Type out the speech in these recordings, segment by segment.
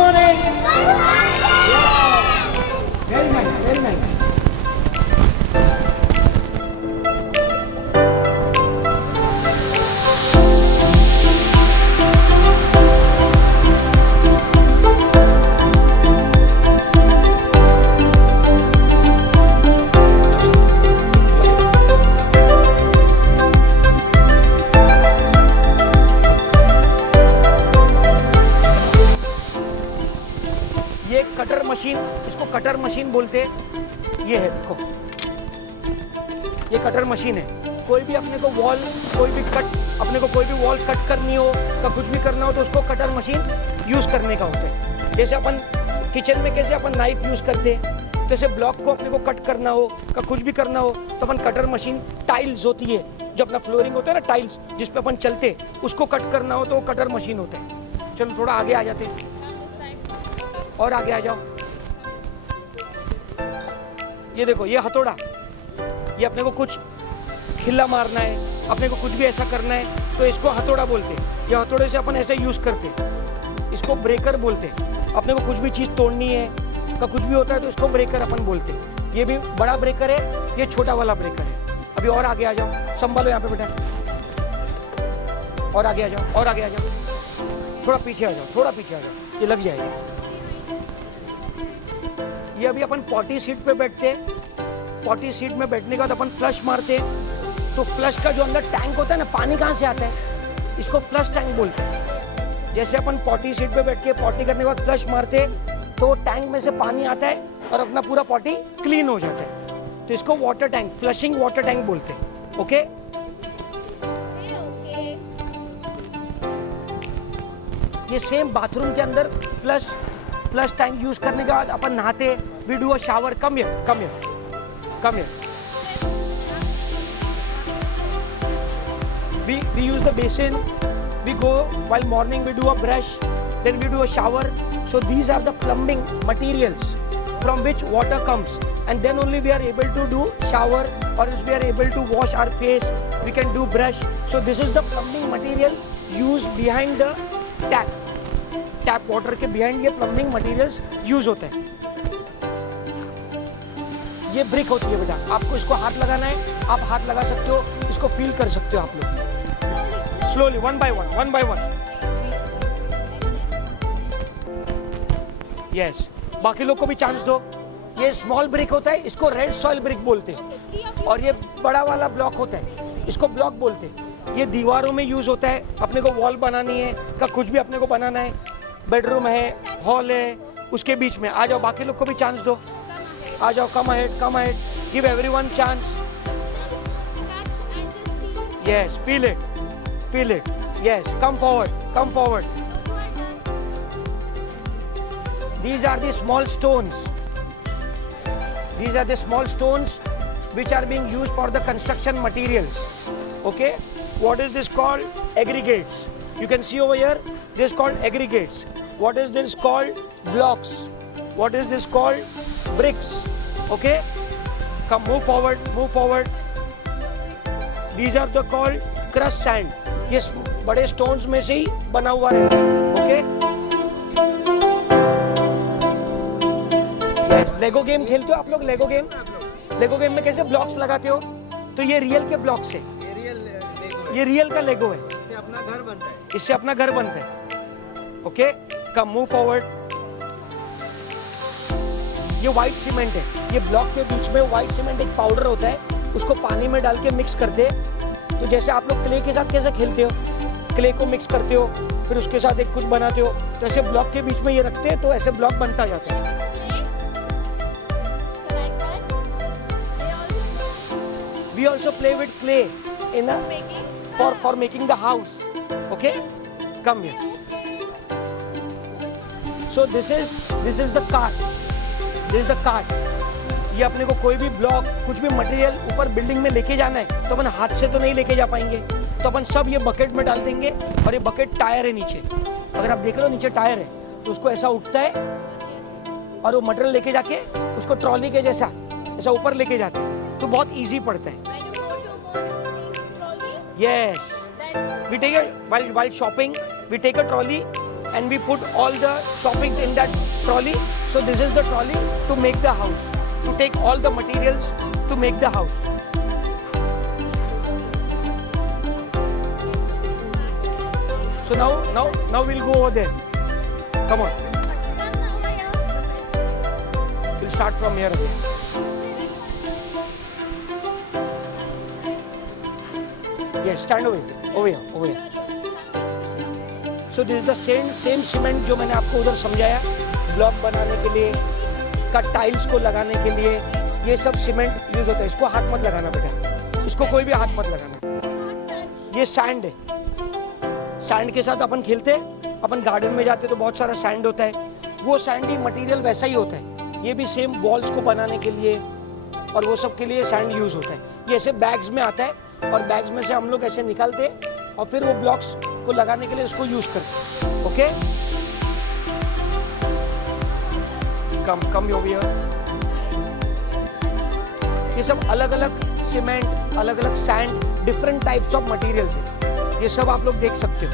morning. Very nice, very nice. ये cutter machine, इसको cutter machine बोलते हैं। ये है देखो, ये कटर मशीन है। कोई भी अपने को वॉल, कोई भी कट, अपने को कोई भी वॉल कट करनी हो या कुछ भी करना हो तो उसको कटर मशीन यूज करने का होता है। जैसे अपन किचन में कैसे अपन नाइफ यूज करते हैं, जैसे ब्लॉक को अपने को कट करना हो या कुछ भी करना हो तो अपन कटर मशीन, टाइल्स होती है जो अपना फ्लोरिंग होता है ना, टाइल्स जिस पे अपन चलते, उसको कट करना हो तो वो कटर मशीन होता है। चलो थोड़ा आगे आ जाते हैं, और आगे आ जाओ। ये देखो, ये हथौड़ा, ये अपने को कुछ खिल्ला मारना है, अपने को कुछ भी ऐसा करना है तो इसको हथौड़ा बोलते हैं। ये हथौड़े से अपन ऐसे यूज करते हैं। इसको ब्रेकर बोलते हैं। अपने को कुछ भी चीज तोड़नी है का कुछ भी होता है तो इसको ब्रेकर अपन बोलते हैं। ये भी बड़ा ब्रेकर है, ये छोटा वाला ब्रेकर है। अभी और आगे आ जाओ, संभालो यहाँ पे बेटा, और आगे आ जाओ, और आगे आ जाओ, थोड़ा पीछे आ जाओ, थोड़ा पीछे आ जाओ, ये लग जाएगा। ये अभी अपन पॉटी सीट पे बैठते हैं। पॉटी सीट में बैठने के बाद अपन फ्लश मारते हैं तो फ्लश का जो अंदर टैंक होता है ना, पानी कहाँ से आता है, इसको फ्लश टैंक बोलते हैं। जैसे अपन पॉटी सीट पे बैठ के पॉटी करने के बाद फ्लश मारते हैं तो टैंक में से पानी आता है और अपना पूरा पॉटी क्लीन हो जाता है, तो इसको water tank, flushing water tank बोलते हैं। ओके, ये सेम बाथरूम के अंदर फ्लश टैंक यूज करने के बाद अपन नहाते, we do a shower. Come here, come here, come here. We use the basin. We go while morning. We do a brush, then we do a shower. So these are the plumbing materials from which water comes, and then only we are able to do shower, or else we are able to wash our face. We can do brush. So this is the plumbing material used behind the tap. Tap water के बिहाइंड ये plumbing materials use होते हैं। ये ब्रिक होती है बेटा, आपको इसको हाथ लगाना है, आप हाथ लगा सकते हो, इसको फील कर सकते हो आप लोग। Slowly, one by one, one by one. Yes, बाकी लोग को भी चांस दो। ये स्मॉल ब्रिक होता है, इसको रेड सॉइल ब्रिक बोलते हैं, और ये बड़ा वाला ब्लॉक होता है, इसको ब्लॉक बोलते हैं। ये दीवारों में यूज होता है, अपने को वॉल बनानी है का कुछ भी अपने को बनाना है, बेडरूम है, हॉल है, उसके बीच में आ जाओ। बाकी लोग को भी चांस दो, आ जाओ, कम अहेड, कम ahead, give everyone chance. Yes, feel it, feel it. Yes, come forward, come forward. These are the small stones. These are the small stones which are being used for the construction materials. Okay, what is this called? Aggregates. You can see over here, this is called aggregates. What is this called? Blocks. What is this called? Bricks. Okay, come, move forward, move forward. These are the called crushed sand. ये बड़े stones में से ही बना हुआ रहता है. Okay. Yes. लेगो गेम खेलते हो आप लोग? लेगो गेम, लेगो गेम में कैसे ब्लॉक्स लगाते हो? तो ये रियल के ब्लॉक्स है, ये रियल का लेगो है, इससे अपना घर बनता है, इससे अपना घर बनता है। ओके, कम, मूव फॉरवर्ड। ये व्हाइट सीमेंट है, ये ब्लॉक के बीच में व्हाइट सीमेंट एक पाउडर होता है, उसको पानी में डाल के मिक्स करते हैं। तो जैसे आप लोग क्ले के साथ कैसे खेलते हो, क्ले को मिक्स करते हो, फिर उसके साथ एक कुछ बनाते हो, तो ऐसे ब्लॉक के बीच में ये रखते हैं, तो ऐसे ब्लॉक बनता जाता है। We also play with clay in a for making the house. Okay, come here. So this is the cart. This is the cart. ये अपने को कोई भी ब्लॉक, कुछ भी मटेरियल ऊपर बिल्डिंग में लेके जाना है तो अपन हाथ से तो नहीं लेके जा पाएंगे, तो अपन सब ये बकेट में डाल देंगे। और ये बकेट टायर है नीचे, अगर आप देख रहे हो नीचे टायर है, तो उसको ऐसा उठता है और वो मटेरियल लेके जाके उसको ट्रॉली के जैसा ऐसा ऊपर लेके जाते हैं, तो बहुत इजी पड़ता है। Yes, we take a while shopping, we take a trolley and we put all the shoppings in that trolley. So this is the trolley to make the house, to take all the materials to make the house. So now we'll go over there. Come on. We'll start from here again. Yes, stand over here. So this is the same cement जो मैंने आपको उधर समझाया, ब्लॉक बनाने के लिए, cut tiles को लगाने के लिए, ये सब सीमेंट यूज होता है. इसको हाथ मत लगाना बेटा, इसको कोई भी हाथ मत लगाना. ये सैंड है. सैंड के साथ अपन खेलते, अपन गार्डन में जाते तो बहुत सारा सैंड होता है. वो सैंडी मटेरियल वैसा ही होता है. ये भी सेम वॉल्स को बनाने के लिए और वो सब के लिए सैंड यूज होता है. ये ऐसे बैग्स में आता है और बैग्स में से हम लोग ऐसे निकालते और फिर वो ब्लॉक्स को लगाने के लिए उसको यूज करते. Okay, come over. ये सब अलग अलग सीमेंट, अलग अलग sand, different types of materials है. ये सब आप लोग देख सकते हो.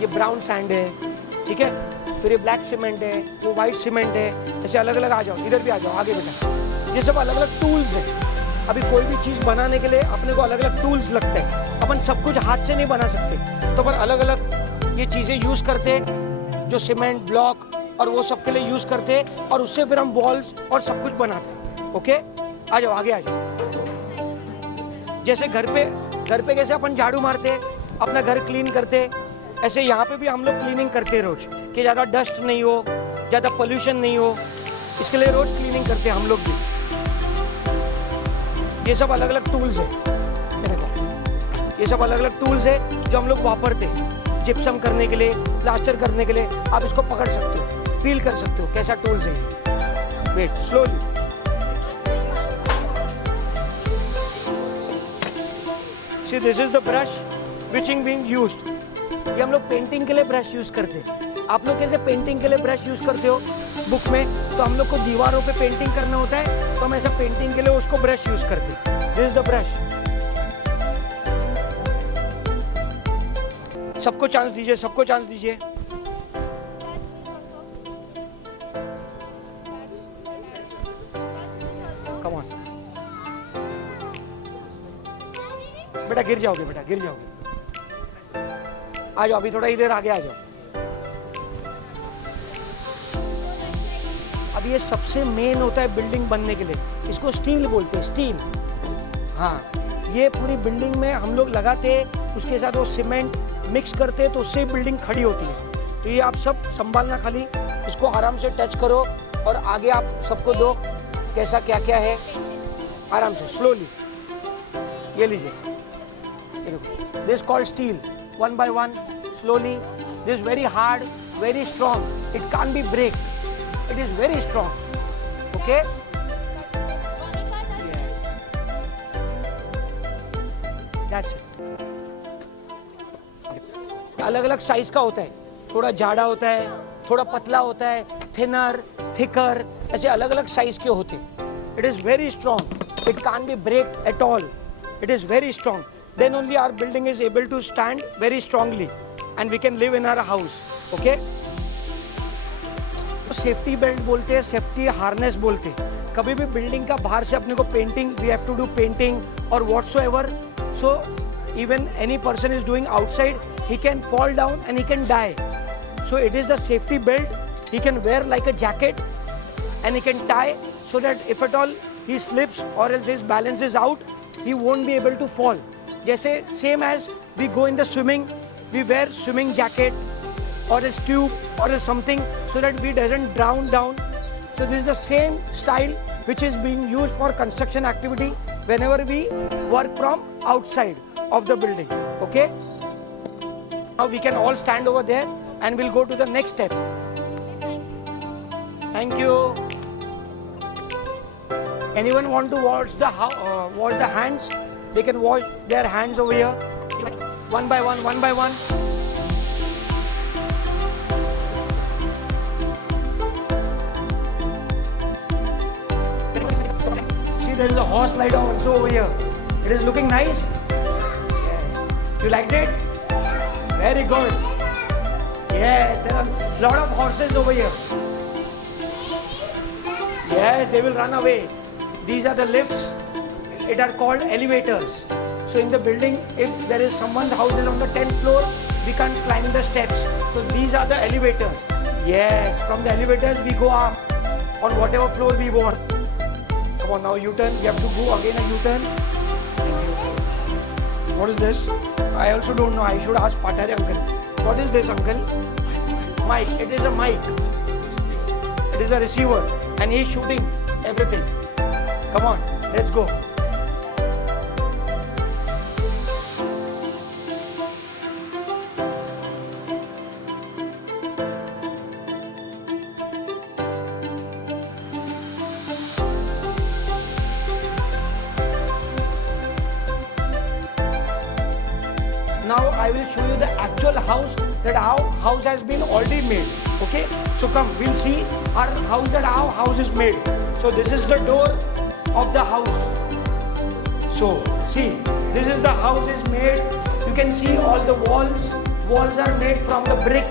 ये ब्राउन सैंड है, ठीक है. फिर ये ब्लैक सीमेंट है, वो व्हाइट सीमेंट है. ऐसे अलग अलग. आ जाओ, इधर भी आ जाओ, आगे बेटा. ये सब अलग अलग टूल्स है. अभी कोई भी चीज बनाने के लिए अपने को अलग अलग टूल्स लगते हैं. अपन सब कुछ हाथ से नहीं बना सकते, तो अपन अलग अलग ये चीजें यूज करते हैं, जो सीमेंट ब्लॉक और वो सब के लिए यूज करते हैं, और उससे फिर हम वॉल्स और सब कुछ बनाते हैं. ओके, आ जाओ, आगे आ जाओ. जैसे घर पे कैसे अपन झाड़ू मारते हैं, अपना घर क्लीन करते हैं, ऐसे यहाँ पे भी हम लोग क्लीनिंग करते हैं रोज, कि ज़्यादा डस्ट नहीं हो, ज़्यादा पोल्यूशन नहीं हो. इसके लिए रोज क्लीनिंग करते हैं हम लोग भी. ये सब अलग अलग टूल्स है. ये सब अलग अलग टूल्स है जो हम लोग वापरते हैं जिप्सम करने के लिए, प्लास्टर करने के लिए. आप इसको पकड़ सकते हो, फील कर सकते हो कैसा टूल्स है ये. Wait, slowly. See, this is the brush which is being used. ये हम लोग पेंटिंग के लिए ब्रश यूज करते हैं. आप लोग कैसे पेंटिंग के लिए ब्रश यूज करते हो बुक में, तो हम लोग को दीवारों पे पेंटिंग करना होता है, तो हम ऐसा पेंटिंग के लिए उसको ब्रश यूज करते हैं. This is the brush. सबको चांस दीजिए, सबको चांस दीजिए. कम ऑन बेटा, गिर जाओगे बेटा, गिर जाओगे. आ जाओ, अभी थोड़ा इधर आगे आ जाओ. अब ये सबसे मेन होता है बिल्डिंग बनने के लिए, इसको स्टील बोलते हैं, स्टील. हाँ, ये पूरी बिल्डिंग में हम लोग लगाते हैं, उसके साथ वो सीमेंट मिक्स करते हैं, तो उससे बिल्डिंग खड़ी होती है. तो ये आप सब संभालना, खाली इसको आराम से टच करो और आगे आप सबको दो कैसा क्या क्या है. आराम से, स्लोली. ये लीजिए, this called steel. One by one, slowly. This is very hard, very strong. It can't be break. It is very strong. Okay? Yes. That's it. अलग अलग साइज का होता है. थोड़ा जाड़ा होता है, थोड़ा पतला होता है, थिनर, थिकर, ऐसे अलग अलग साइज के होते हैं. It is very strong. It can't be break at all. It is very strong. Then only our building is able to stand very strongly and we can live in our house. Okay? Safety belt बोलते हैं, safety harness बोलते हैं. कभी भी बिल्डिंग का बाहर से अपने को painting, we have to do painting और whatsoever. So even any person is doing outside, he can fall down and he can die. So it is the safety belt. He can wear like a jacket and he can tie so that if at all he slips or else his balance is out, he won't be able to fall. जैसे same as we go in the swimming, we wear swimming jacket or a tube or a something so that we doesn't drown down. So this is the same style which is being used for construction activity whenever we work from outside of the building. Okay? Now we can all stand over there and we'll go to the next step. Thank you. Anyone want to wash the hands? They can wash their hands over here. One by one, one by one. See there is a horse rider also over here. It is looking nice. Yes. You liked it? Very good. Yes, there are a lot of horses over here. Yes, they will run away. These are the lifts. It are called elevators. So in the building, if there is someone's house is on the 10th floor, we can't climb the steps. So these are the elevators. Yes, from the elevators we go up on whatever floor we want. Come on, now U-turn. We have to go again a U-turn. What is this? I also don't know. I should ask Pathare uncle. What is this, uncle? Mic. It is a mic. It is a receiver. And he is shooting everything. Come on, let's go. Now I will show you the actual house, that how house has been already made. Okay, so come, we'll see our house, that how house is made. So this is the door of the house. So see, this is the house is made. You can see all the walls. Walls are made from the brick,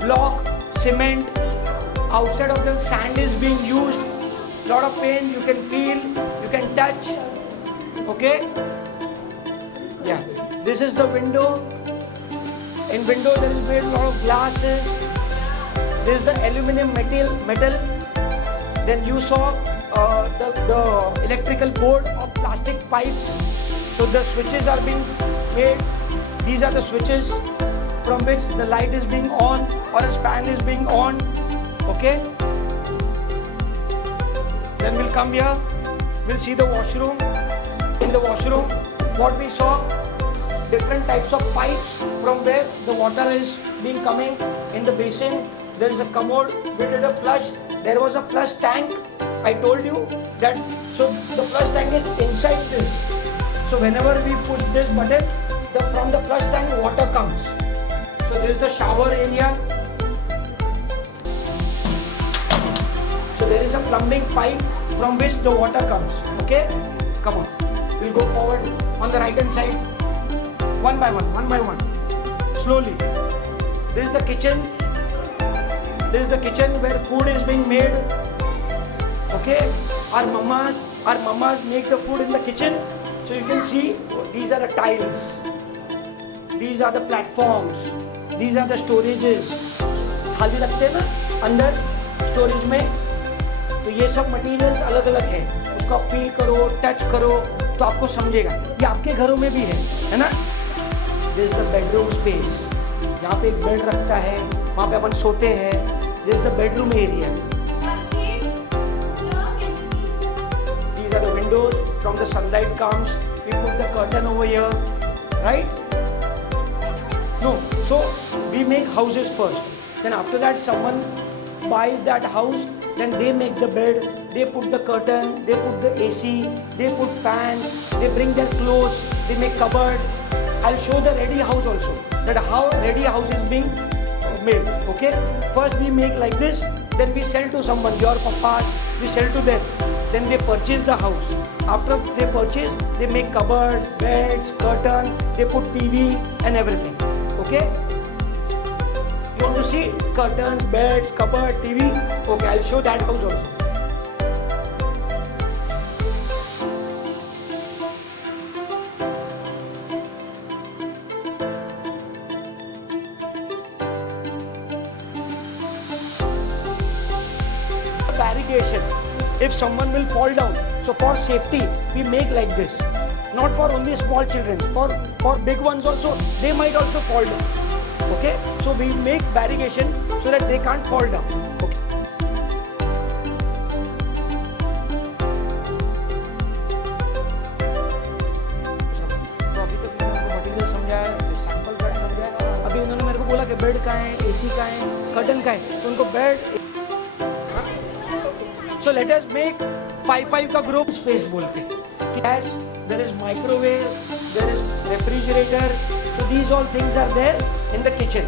block, cement. Outside of the sand is being used. Lot of paint. You can feel, you can touch. Okay. Yeah. This is the window. In window there is made a lot of glasses. This is the aluminum metal. Then you saw the electrical board of plastic pipes. So the switches are being made. These are the switches from which the light is being on or a fan is being on. Okay. Then we'll come here. We'll see the washroom. In the washroom, what we saw, different types of pipes from where the water is being coming in the basin. There is a commode. We did a flush. There was a flush tank. I told you that. So the flush tank is inside this. So whenever we push this button, from the flush tank water comes. So this is the shower area. So there is a plumbing pipe from which the water comes. Okay? Come on. We'll go forward on the right hand side. One by one. Slowly. This is the kitchen. This is the kitchen where food is being made. Okay? Our mamas make the food in the kitchen. So you can see these are the tiles. These are the platforms. These are the storages. थाली रखते हैं ना अंदर स्टोरेज में. तो ये सब मटेरियल्स अलग अलग है. उसको आप फील करो, टच करो तो आपको समझेगा. ये आपके घरों में भी है ना? This is the bedroom space. यहाँ पे एक बेड रखता है, वहाँ पे अपन सोते हैं. This is the bedroom area. These are the windows. From the sunlight comes. We put the curtain over here, right? No. So we make houses first. Then after that, someone buys that house. Then they make the bed. They put the curtain. They put the AC. They put fan. They bring their clothes. They make cupboard. I'll show the ready house also, that how ready house is being made. Okay, first we make like this, then we sell to someone, your papas, we sell to them, then they purchase the house. After they purchase, they make cupboards, beds, curtain, they put TV and everything. Okay, you want to see curtains, beds, cupboard, TV? Okay, I'll show that house also. Barricade. If someone will fall down, so for safety we make like this. Not for only small children, for big ones also, they might also fall down. Okay, so we make barricade so that they can't fall down. Okay. तो अभी तक मैंने उनको मटेरियल समझाया, फिर sample bed समझाया. अभी उन्होंने मेरे को बोला कि बेड कहाँ है, एसी कहाँ है, कर्टन कहाँ है, तो उनको bed. So let us make 5 का group space बोलते हैं. Gas, there is microwave, there is refrigerator. So these all things are there in the kitchen.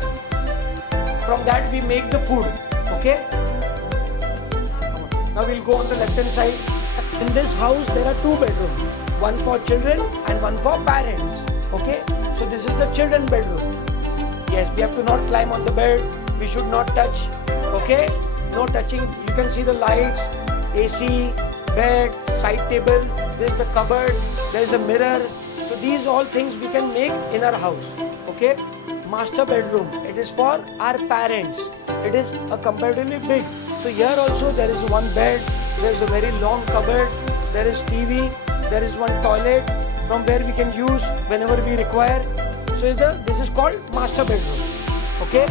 From that we make the food. Okay. Now we'll go on the left hand side. In this house, there are 2 bedrooms, one for children and one for parents. Okay, so this is the children bedroom. Yes, we have to not climb on the bed. We should not touch. Okay, no touching. You can see the lights, AC, bed, side table. There is the cupboard. There is a mirror. So these all things we can make in our house. Okay, master bedroom. It is for our parents. It is a comparatively big. So here also there is one bed. There is a very long cupboard. There is TV. There is one toilet from where we can use whenever we require. So this is called master bedroom. Okay.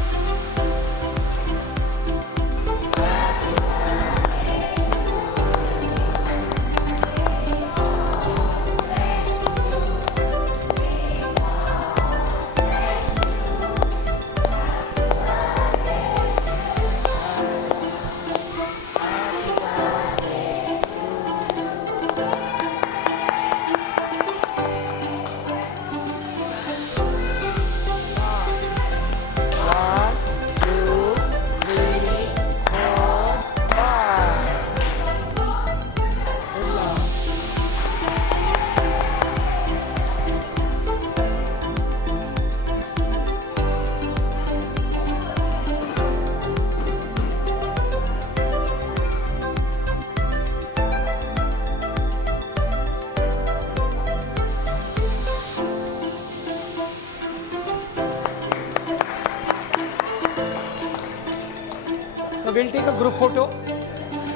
We'll take a group photo.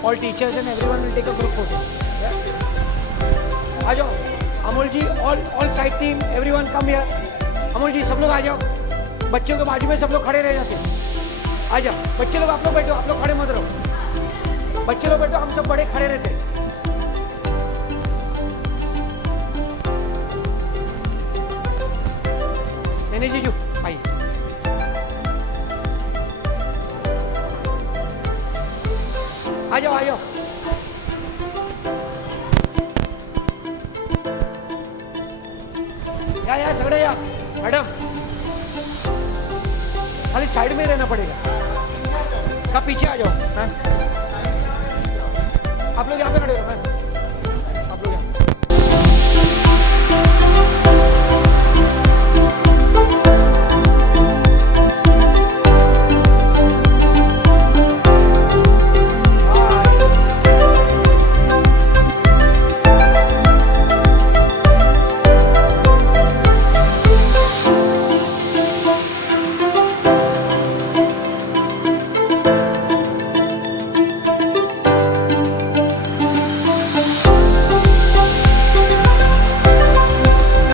All teachers and everyone will take a group photo. Yeah? आ जाओ, अमोल जी, all side team, everyone come here. Amol जी, सब लोग आ जाओ. बच्चों के बाजू में सब लोग खड़े रह जाते. आ जाओ, बच्चे लोग आप लोग बैठो, आप लोग खड़े मत रहो. बच्चे लोग बैठो, हम सब बड़े खड़े रहते. नहीं जीजू, आइए. आ जाओ, आ जाओ. या सगड़े या मैडम खाली साइड में रहना पड़ेगा. कब पीछे आ जाओ. आप लोग यहाँ पे खड़े हो मैम.